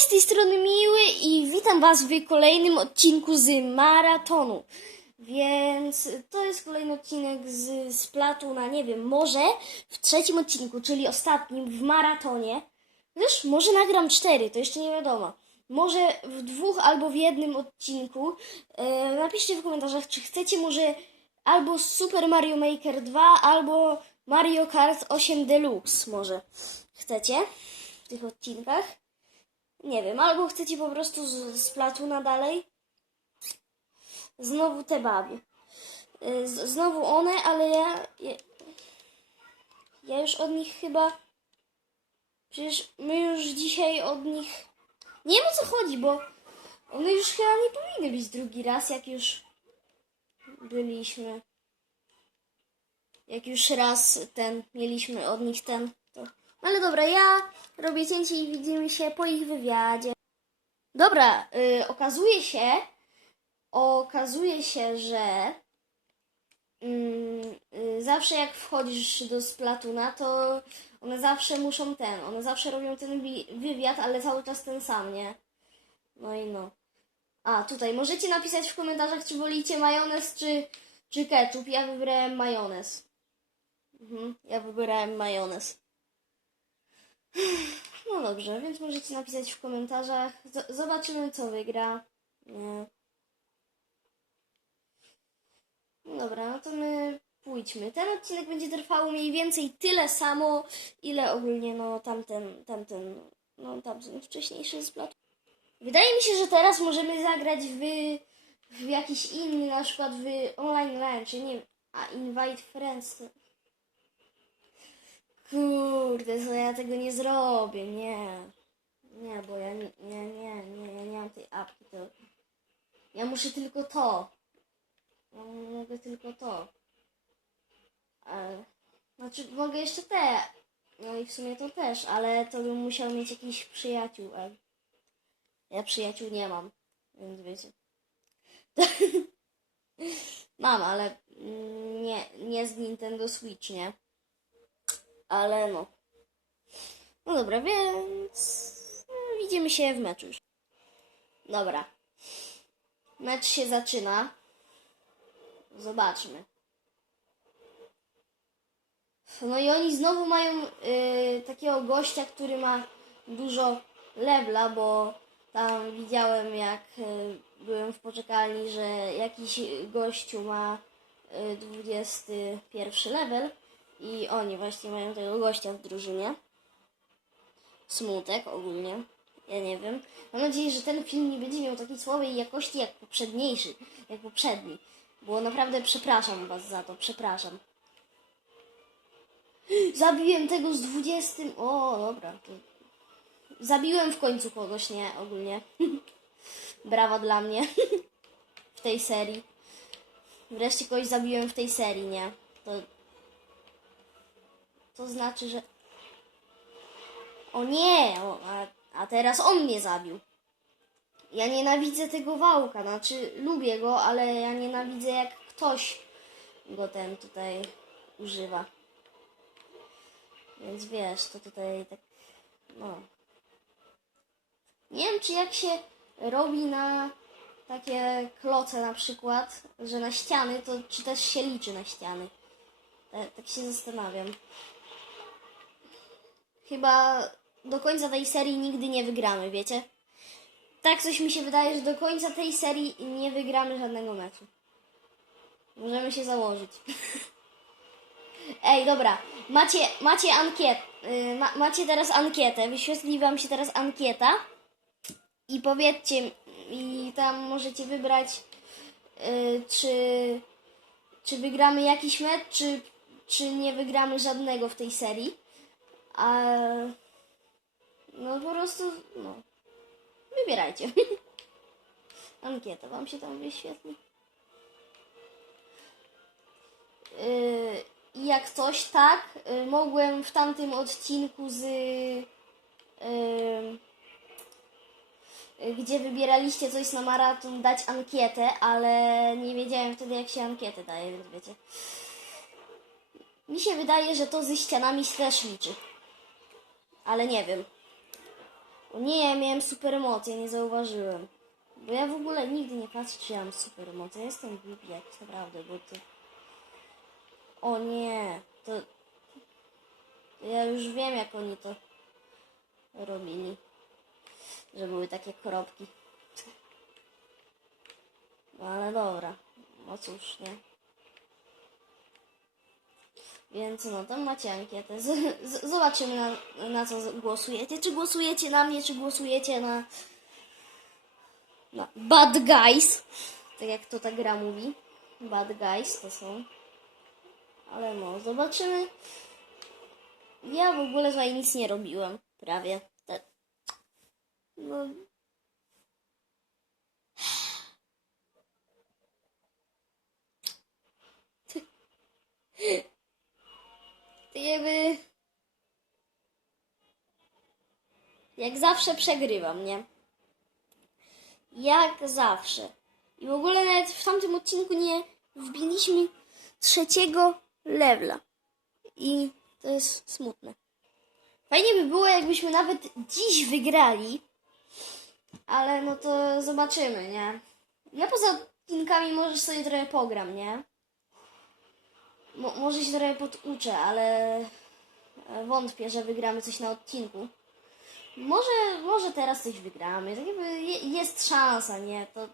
z tej strony Miły i witam Was w kolejnym odcinku z maratonu. Więc to jest kolejny odcinek z, z Platuna, nie wiem, może w trzecim odcinku, czyli ostatnim w maratonie. Wiesz, może nagram cztery, to jeszcze nie wiadomo. Może w dwóch albo w jednym odcinku. E, napiszcie w komentarzach, czy chcecie może albo Super Mario Maker 2, albo Mario Kart 8 Deluxe może. Chcecie w tych odcinkach? Nie wiem, albo chcecie po prostu z, z Platuna dalej? Znowu te baby. Y, Z, znowu one, ale ja, ja. Ja już od nich chyba. Przecież my już dzisiaj od nich. Nie wiem o co chodzi, bo one już chyba nie powinny być drugi raz, jak już byliśmy. Jak już raz ten mieliśmy od nich ten. To. Ale dobra, ja robię cięcie i widzimy się po ich wywiadzie. Dobra, y, okazuje się, okazuje się, że mm, y, zawsze jak wchodzisz do Splatuna, to one zawsze muszą ten, one zawsze robią ten wi- wywiad, ale cały czas ten sam, nie? No i no. A, tutaj możecie napisać w komentarzach, czy wolicie majonez, czy, czy ketchup. Ja wybrałem majonez. Mhm, ja wybrałem majonez. No dobrze, więc możecie napisać w komentarzach. Z- zobaczymy, co wygra. Nie. No dobra, no to my pójdźmy. Ten odcinek będzie trwał mniej więcej tyle samo, ile ogólnie, no tamten, tamten, no tamten wcześniejszy splat. Wydaje mi się, że teraz możemy zagrać w, w jakiś inny, na przykład w online LAN, czy nie wiem, a invite friends. to- Kurde, co ja tego nie zrobię, nie. Nie, bo ja nie, nie, nie, nie, ja nie mam tej apki, to... Ja muszę tylko to. Ja mogę tylko to. Ale... Znaczy, mogę jeszcze te. No i w sumie to też, ale to bym musiał mieć jakichś przyjaciół, a ja przyjaciół nie mam, więc wiecie. mam, ale mm, nie, nie z Nintendo Switch, nie? Ale no. No dobra, więc no, widzimy się w meczu. Dobra. Mecz się zaczyna. Zobaczmy. No i oni znowu mają y, takiego gościa, który ma dużo levela, bo tam widziałem jak y, byłem w poczekalni, że jakiś gościu ma y, 21 level i oni właśnie mają tego gościa w drużynie. Smutek ogólnie. Ja nie wiem. Mam nadzieję, że ten film nie będzie miał takiej słabej jakości jak poprzedniejszy, jak poprzedni. Bo naprawdę przepraszam was za to, przepraszam. Zabiłem tego z 20. O, dobra. Zabiłem w końcu kogoś, nie? Ogólnie. Brawa dla mnie. w tej serii. Wreszcie kogoś zabiłem w tej serii, nie? To. To znaczy, że. O nie! O, a, a teraz on mnie zabił. Ja nienawidzę tego wałka, znaczy lubię go, ale ja nienawidzę jak ktoś go ten tutaj używa. Więc wiesz, to tutaj tak, no. Nie wiem, czy jak się robi na takie kloce na przykład, że na ściany, to czy też się liczy na ściany. Tak, tak się zastanawiam. Chyba do końca tej serii nigdy nie wygramy, wiecie? Tak coś mi się wydaje, że do końca tej serii nie wygramy żadnego meczu. Możemy się założyć. Ej, dobra. Macie, macie ankietę. Yy, ma, macie teraz ankietę. Wyświetli wam się teraz ankieta. I powiedzcie, i tam możecie wybrać, yy, czy, czy wygramy jakiś mecz, czy, czy nie wygramy żadnego w tej serii. A, no po prostu, no. Wybierajcie. Ankieta wam się tam wyświetli. Yy, jak coś tak, yy, mogłem w tamtym odcinku z. Yy, gdzie wybieraliście coś na maraton, dać ankietę, ale nie wiedziałem wtedy, jak się ankietę daje, więc wiecie. Mi się wydaje, że to ze ścianami też liczy. Ale nie wiem. O nie, ja miałem supermocję, nie zauważyłem. Bo ja w ogóle nigdy nie patrzę, czy ja mam supermoc. Ja jestem głupi jakiś naprawdę, bo to... O nie, to... Ja już wiem, jak oni to robili. Że były takie kropki. No ale dobra. No cóż, nie? Więc no, tam macie ankietę. Z, z, zobaczymy na, na co głosujecie. Czy głosujecie na mnie, czy głosujecie na, na Bad Guys. Tak jak to ta gra mówi. Bad Guys to są. Ale no, zobaczymy. Ja w ogóle tutaj nic nie robiłem. Prawie. No. Jakby... Jak zawsze przegrywam, nie? Jak zawsze. I w ogóle nawet w tamtym odcinku nie wbiliśmy trzeciego levela. I to jest smutne. Fajnie by było, jakbyśmy nawet dziś wygrali. Ale no to zobaczymy, nie? Ja poza odcinkami może sobie trochę pogram, nie? Mo- może się trochę poduczę, ale e, wątpię, że wygramy coś na odcinku. Może, może teraz coś wygramy. Tak jakby je, jest szansa, nie? To,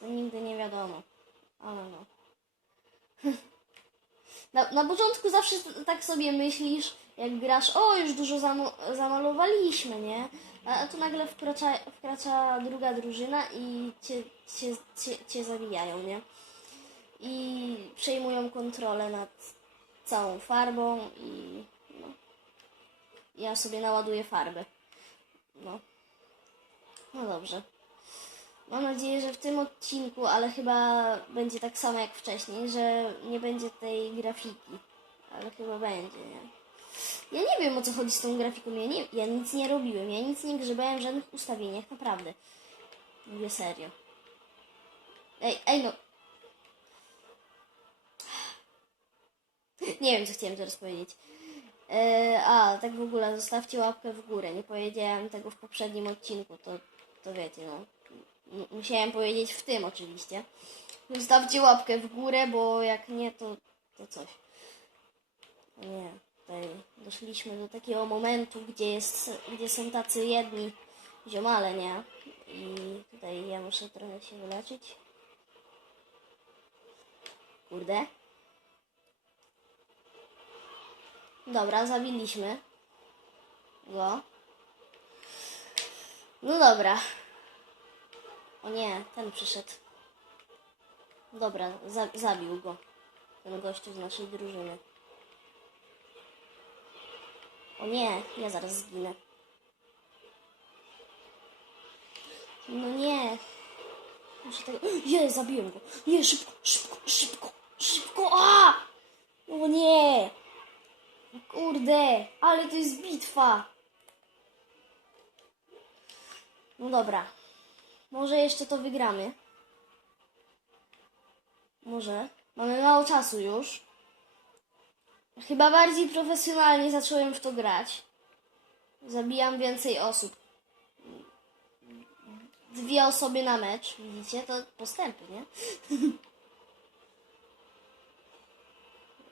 to nigdy nie wiadomo. Ale no. Na, na początku zawsze tak sobie myślisz, jak grasz, o już dużo zamo- zamalowaliśmy, nie? A, tu nagle wkracza, wkracza druga drużyna i cię, cię, cię, cię nie? I przejmują kontrolę nad całą farbą i no, ja sobie naładuję farbę. No. No dobrze. Mam nadzieję, że w tym odcinku, ale chyba będzie tak samo jak wcześniej, że nie będzie tej grafiki. Ale chyba będzie, nie? Ja nie wiem o co chodzi z tą grafiką. Ja, nie, ja nic nie robiłem, ja nic nie grzebałem w żadnych ustawieniach, naprawdę. Mówię serio. Ej, ej no. Nie wiem, co chciałem teraz powiedzieć. E, a, tak w ogóle, zostawcie łapkę w górę. Nie powiedziałem tego w poprzednim odcinku, to, to wiecie, no. Musiałem powiedzieć w tym oczywiście. Zostawcie łapkę w górę, bo jak nie, to, to coś. Nie, tutaj doszliśmy do takiego momentu, gdzie, jest, gdzie są tacy jedni ziomale, nie? I tutaj ja muszę trochę się wyleczyć. Kurde. Dobra, zabiliśmy go. No dobra. O nie, ten przyszedł. Dobra, za zabił go. Ten gościu z naszej drużyny. O nie, ja zaraz zginę. No nie. Muszę tego... Je, zabiłem go. Nie, szybko, szybko, szybko, szybko. A! O nie. Kurde, ale to jest bitwa. No dobra. Może jeszcze to wygramy. Może. Mamy mało czasu już. Chyba bardziej profesjonalnie zacząłem w to grać. Zabijam więcej osób. Dwie osoby na mecz, widzicie? To postępy, nie?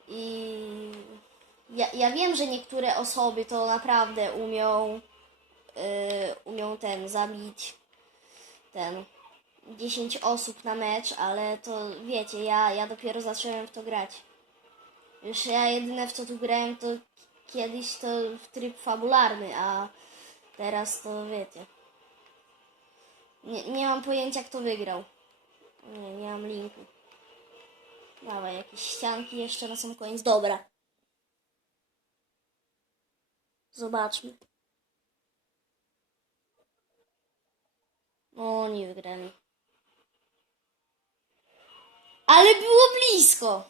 I ja, ja wiem, że niektóre osoby to naprawdę umią, yy, umią ten zabić ten 10 osób na mecz, ale to wiecie, ja, ja dopiero zacząłem w to grać. Już ja jedyne w co tu grałem to kiedyś to w tryb fabularny, a teraz to wiecie. Nie, nie mam pojęcia kto wygrał. Nie, nie mam linku. Dawaj, jakieś ścianki jeszcze na sam koniec. Dobra. Zobaczmy. O, nie wygrali. Ale było blisko.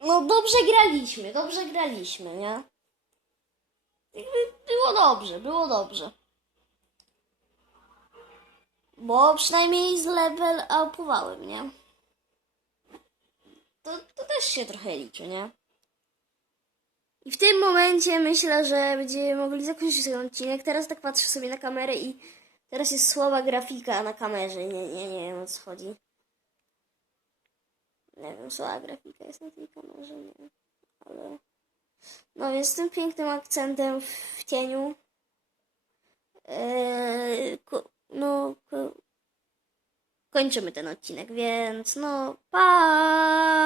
No dobrze graliśmy, dobrze graliśmy, nie? Było dobrze, było dobrze. Bo przynajmniej z level upowałem, nie? To, to też się trochę liczy, nie? I w tym momencie myślę, że będziemy mogli zakończyć ten odcinek. Teraz tak patrzę sobie na kamerę i teraz jest słaba grafika na kamerze. Nie, nie, nie wiem o co chodzi. Nie wiem, słaba grafika jest na tej kamerze, nie wiem. Ale... No więc tym pięknym akcentem w cieniu. Eee, ko- no, ko- kończymy ten odcinek, więc no, pa!